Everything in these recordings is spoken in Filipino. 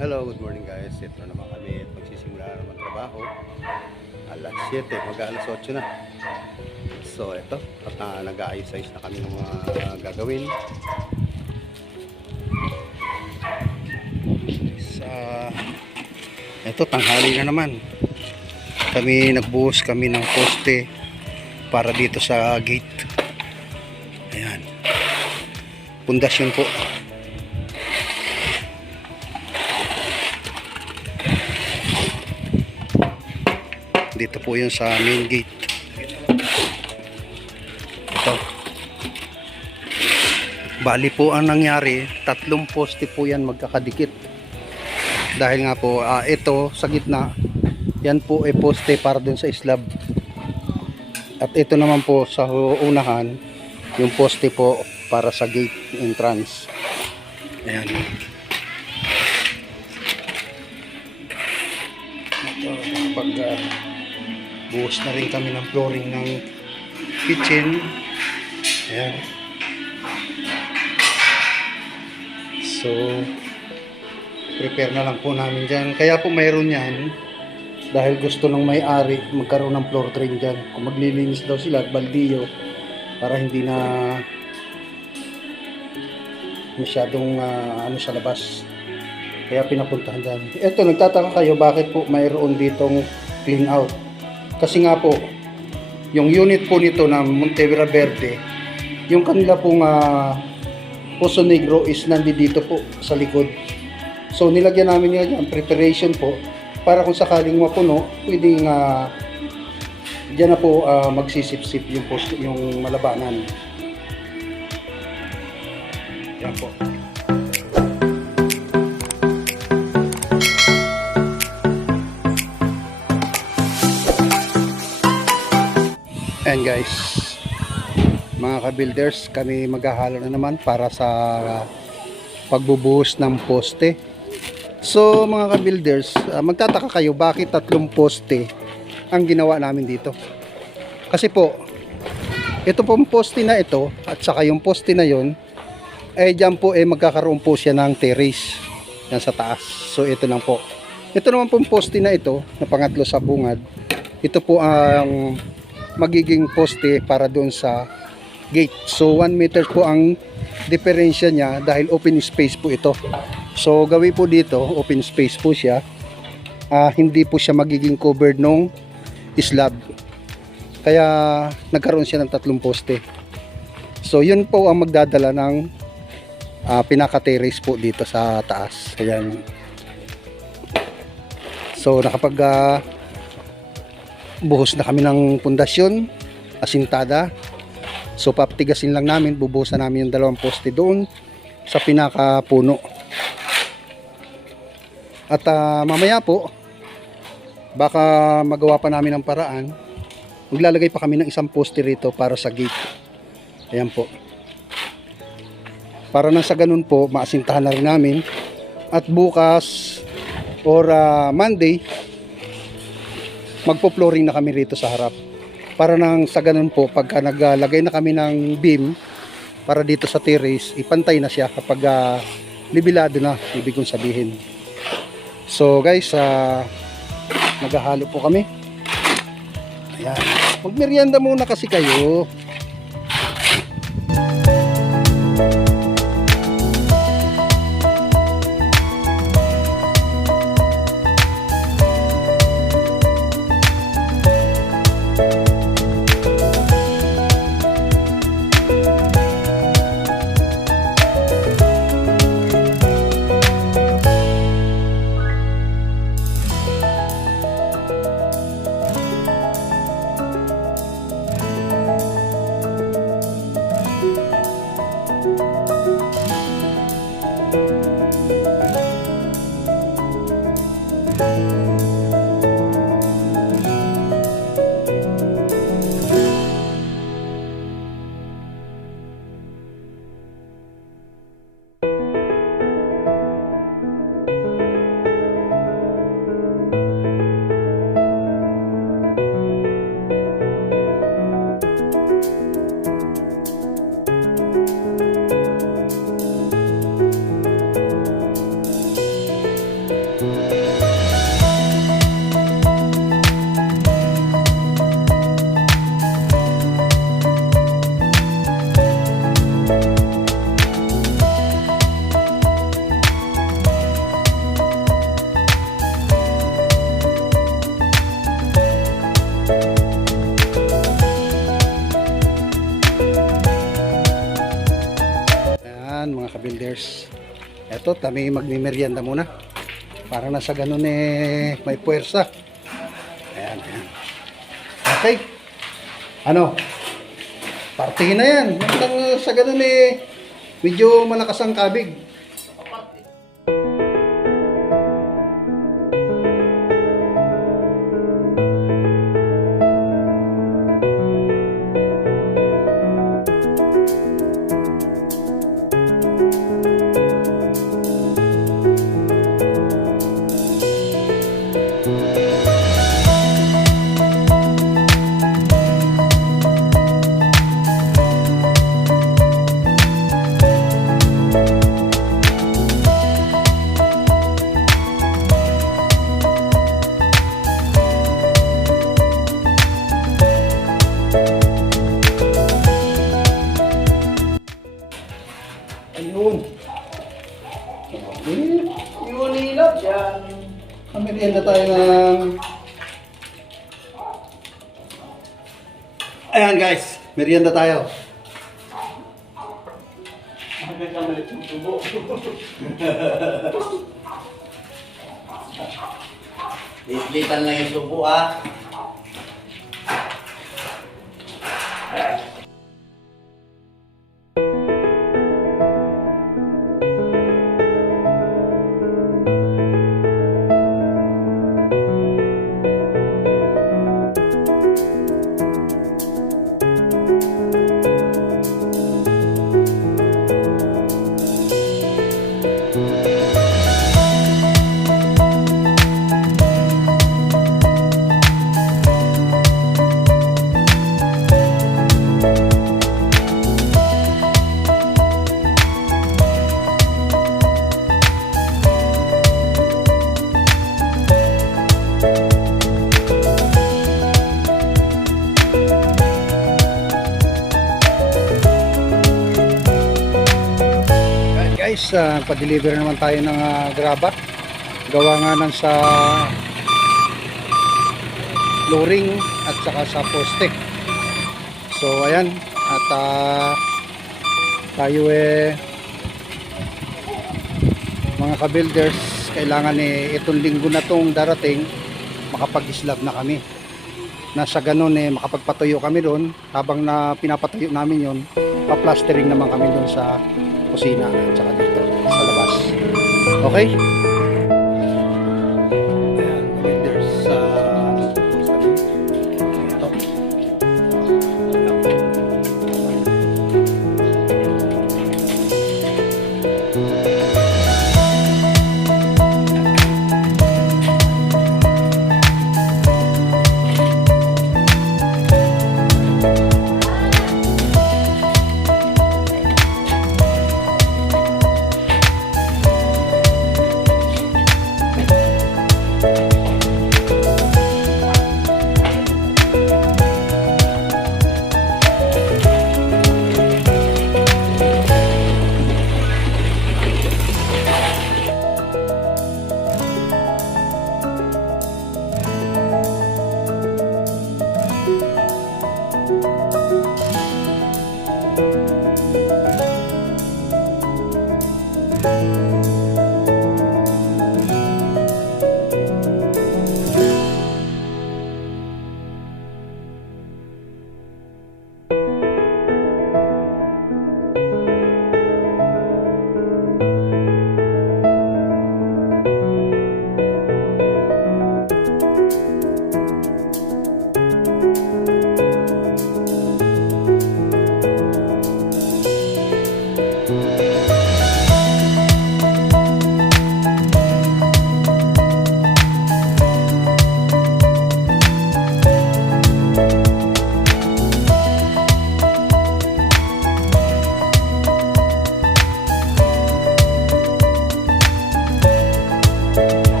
Hello, good morning guys. Ito na naman kami at magsisimula na naman trabaho. Alas 7, mag-alas 8 na. So ito, at nag-aayos-ayos na kami ng mga gagawin. Ito, tanghali na naman. Nagbuhos kami ng poste para dito sa gate. Ayan. Pundasyon po. Dito po yun sa main gate. Ito. Bali po ang nangyari, 3 poste po yan magkakadikit. Dahil nga po, ito sa gitna, yan po ay poste para dun sa slab. At ito naman po sa unahan, yung poste po para sa gate entrance. Ayan. Ito, buhos na rin kami ng flooring ng kitchen. Ayan. So prepare na lang po namin dyan. Kaya po mayroon yan dahil gusto ng may-ari magkaroon ng floor drain dyan. Kung maglilinis daw sila at baldiyo para hindi na masyadong ano sa labas. Kaya pinapuntahan dyan. Eto, nagtataka kayo bakit po mayroon ditong clean out. Kasi nga po, yung unit po nito na Montevera Verde, yung kanila pong Poso Negro is nandito po sa likod. So nilagyan namin yan, preparation po, para kung sakaling mapuno, pwedeng dyan na po magsisip-sip yung malabanan. Yan po. And guys, mga ka-builders, kami maghahalo na naman para sa pagbubuhos ng poste. So mga ka-builders, magtataka kayo bakit 3 poste ang ginawa namin dito. Kasi po, ito pong poste na ito at saka yung poste na yon ay dyan po magkakaroon po siya ng terrace yan sa taas. So ito lang po. Ito naman pong poste na ito na pangatlo sa bungad. Ito po ang magiging poste para doon sa gate. So 1 meter po ang diferensya niya dahil open space po ito. So gawin po dito, open space po siya. Hindi po siya magiging covered nung slab. Kaya nagkaroon siya ng 3 poste. So yun po ang magdadala ng pinaka-terrace po dito sa taas. Ayan. So nakapag buhos na kami ng pundasyon, asintada. So papatigasin lang namin, bubuhusan namin yung 2 poste doon sa pinakapuno. At mamaya po, baka magawa pa namin ng paraan, maglalagay pa kami ng 1 poste rito para sa gate. Ayan po. Para na sa ganun po, maasintahan na rin namin. At bukas or Monday, magpo-flooring na kami rito sa harap. Para nang sa ganun po, pagka naglagay na kami ng beam para dito sa terrace, ipantay na siya kapag libilado na, ibig kong sabihin. So guys, naghahalo po kami. Ayan. Magmerienda muna kasi kayo. ito, kami magmimerienda muna. Para na sa ganun may puwersa. Ayan, ayan. Okay. Ano? Partihin na yan. Nang sa ganun medyo malakas ang kabig. Ayun. Yung nilap yan. Merienda tayo ng... Ayan guys, merienda tayo. Magkakamalit yung tubo. Litlitan lang yung subo ah. Guys, pa-deliver naman tayo ng graba. Gawa nga ng sa flooring at saka sa poste. So ayan, at tayo mga ka-builders, kailangan itong linggo na tong darating makapag-slab na kami. Nasa ganun makapagpatuyo kami doon. Habang na pinapatuyo namin yon, pa-plastering naman kami doon sa kusina at saka dito sa labas. Okay? Ayan, builders ito.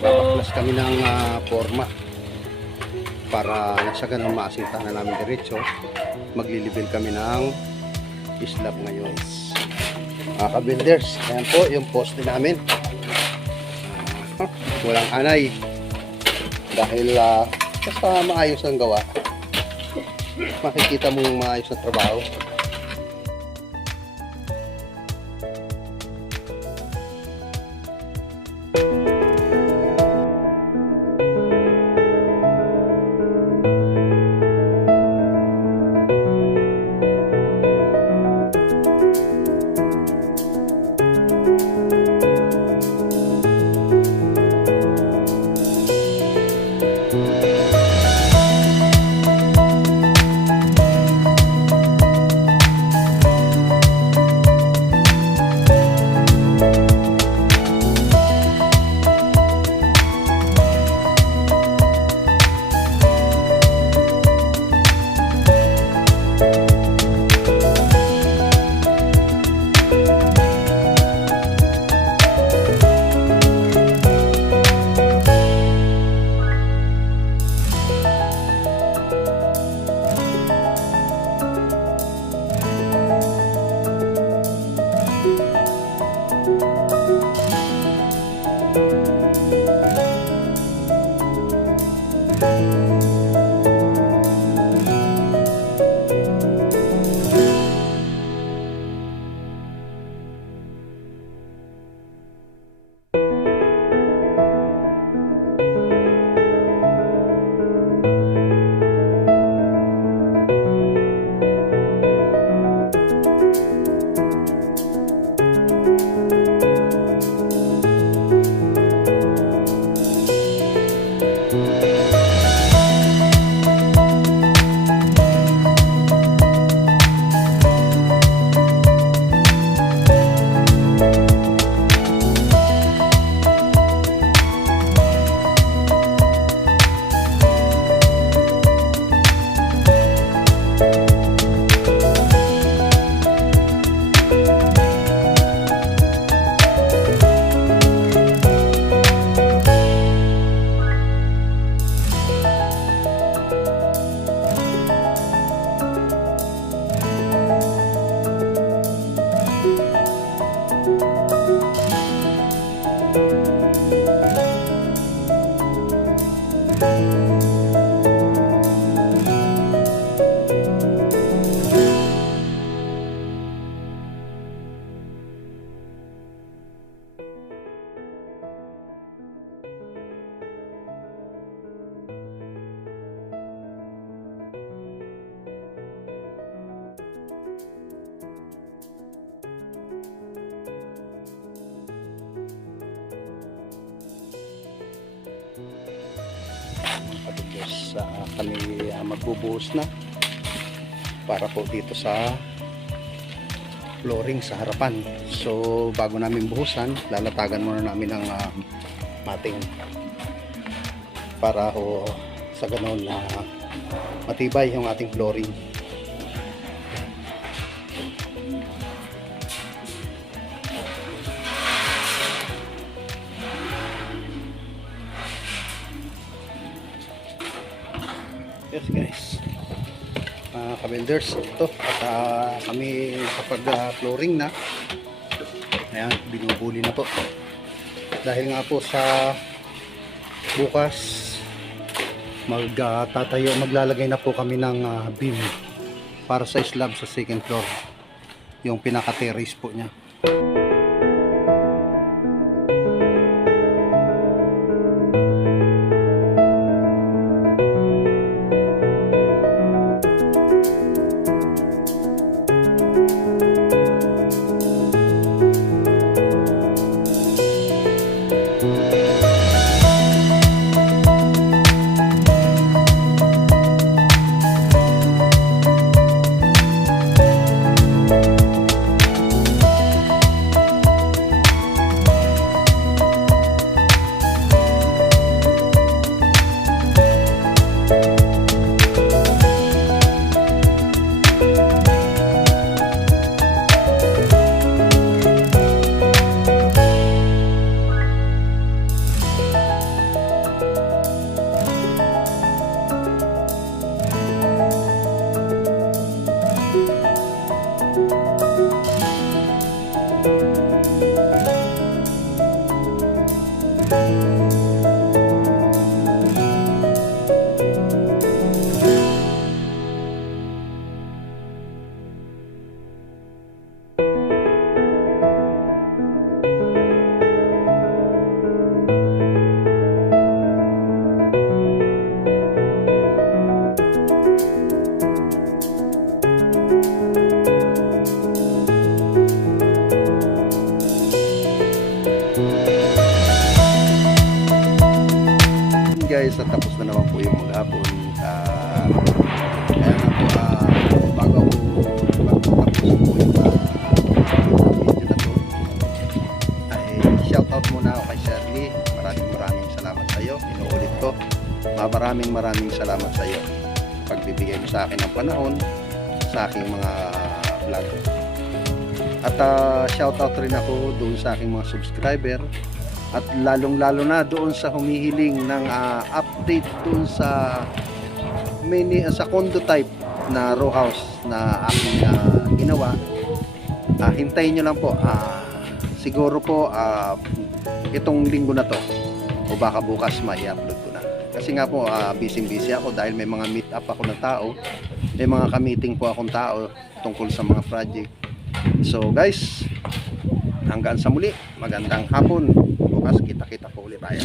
Babaklas kami ng forma para sa ganun maasinta na namin diretso. Maglilibil kami ng slab ngayon. Mga ka-builders, ayan po yung poste namin. Walang anay dahil basta maayos ang gawa. Makikita mo yung maayos na trabaho. Tapos kami magbubuhos na para po dito sa flooring sa harapan. So bago namin buhusan, lalatagan muna namin ang mating para ho sa ganoon na matibay yung ating flooring. Yes guys, mga ka-builders, ito at kami kapag flooring na, ayan, binubuli na po dahil nga po sa bukas maglalagay na po kami ng beam para sa slab sa second floor, yung pinaka-terrace po niya. guys, at tapos na naman po yung maghapon. Kaya nga po, bago ako magtapos po yung video na to, ay shoutout muna ako kay Shirley. Maraming salamat sa iyo. Inuulit ko, maraming salamat sa iyo pagbibigay mo sa akin ng panahon sa aking mga vlog. At shoutout rin ako doon sa aking mga subscriber, at lalong-lalo na doon sa humihiling ng update doon sa sa condo type na row house na aking ginawa. Hintayin nyo lang po, siguro po itong linggo na to o baka bukas mai-upload ko na, kasi nga po busy ako dahil may mga meet up ako ng tao, may mga ka-meeting po akong tao tungkol sa mga project. So guys, hanggang sa muli, magandang hapon. Bukas kita-kita po ulit tayo.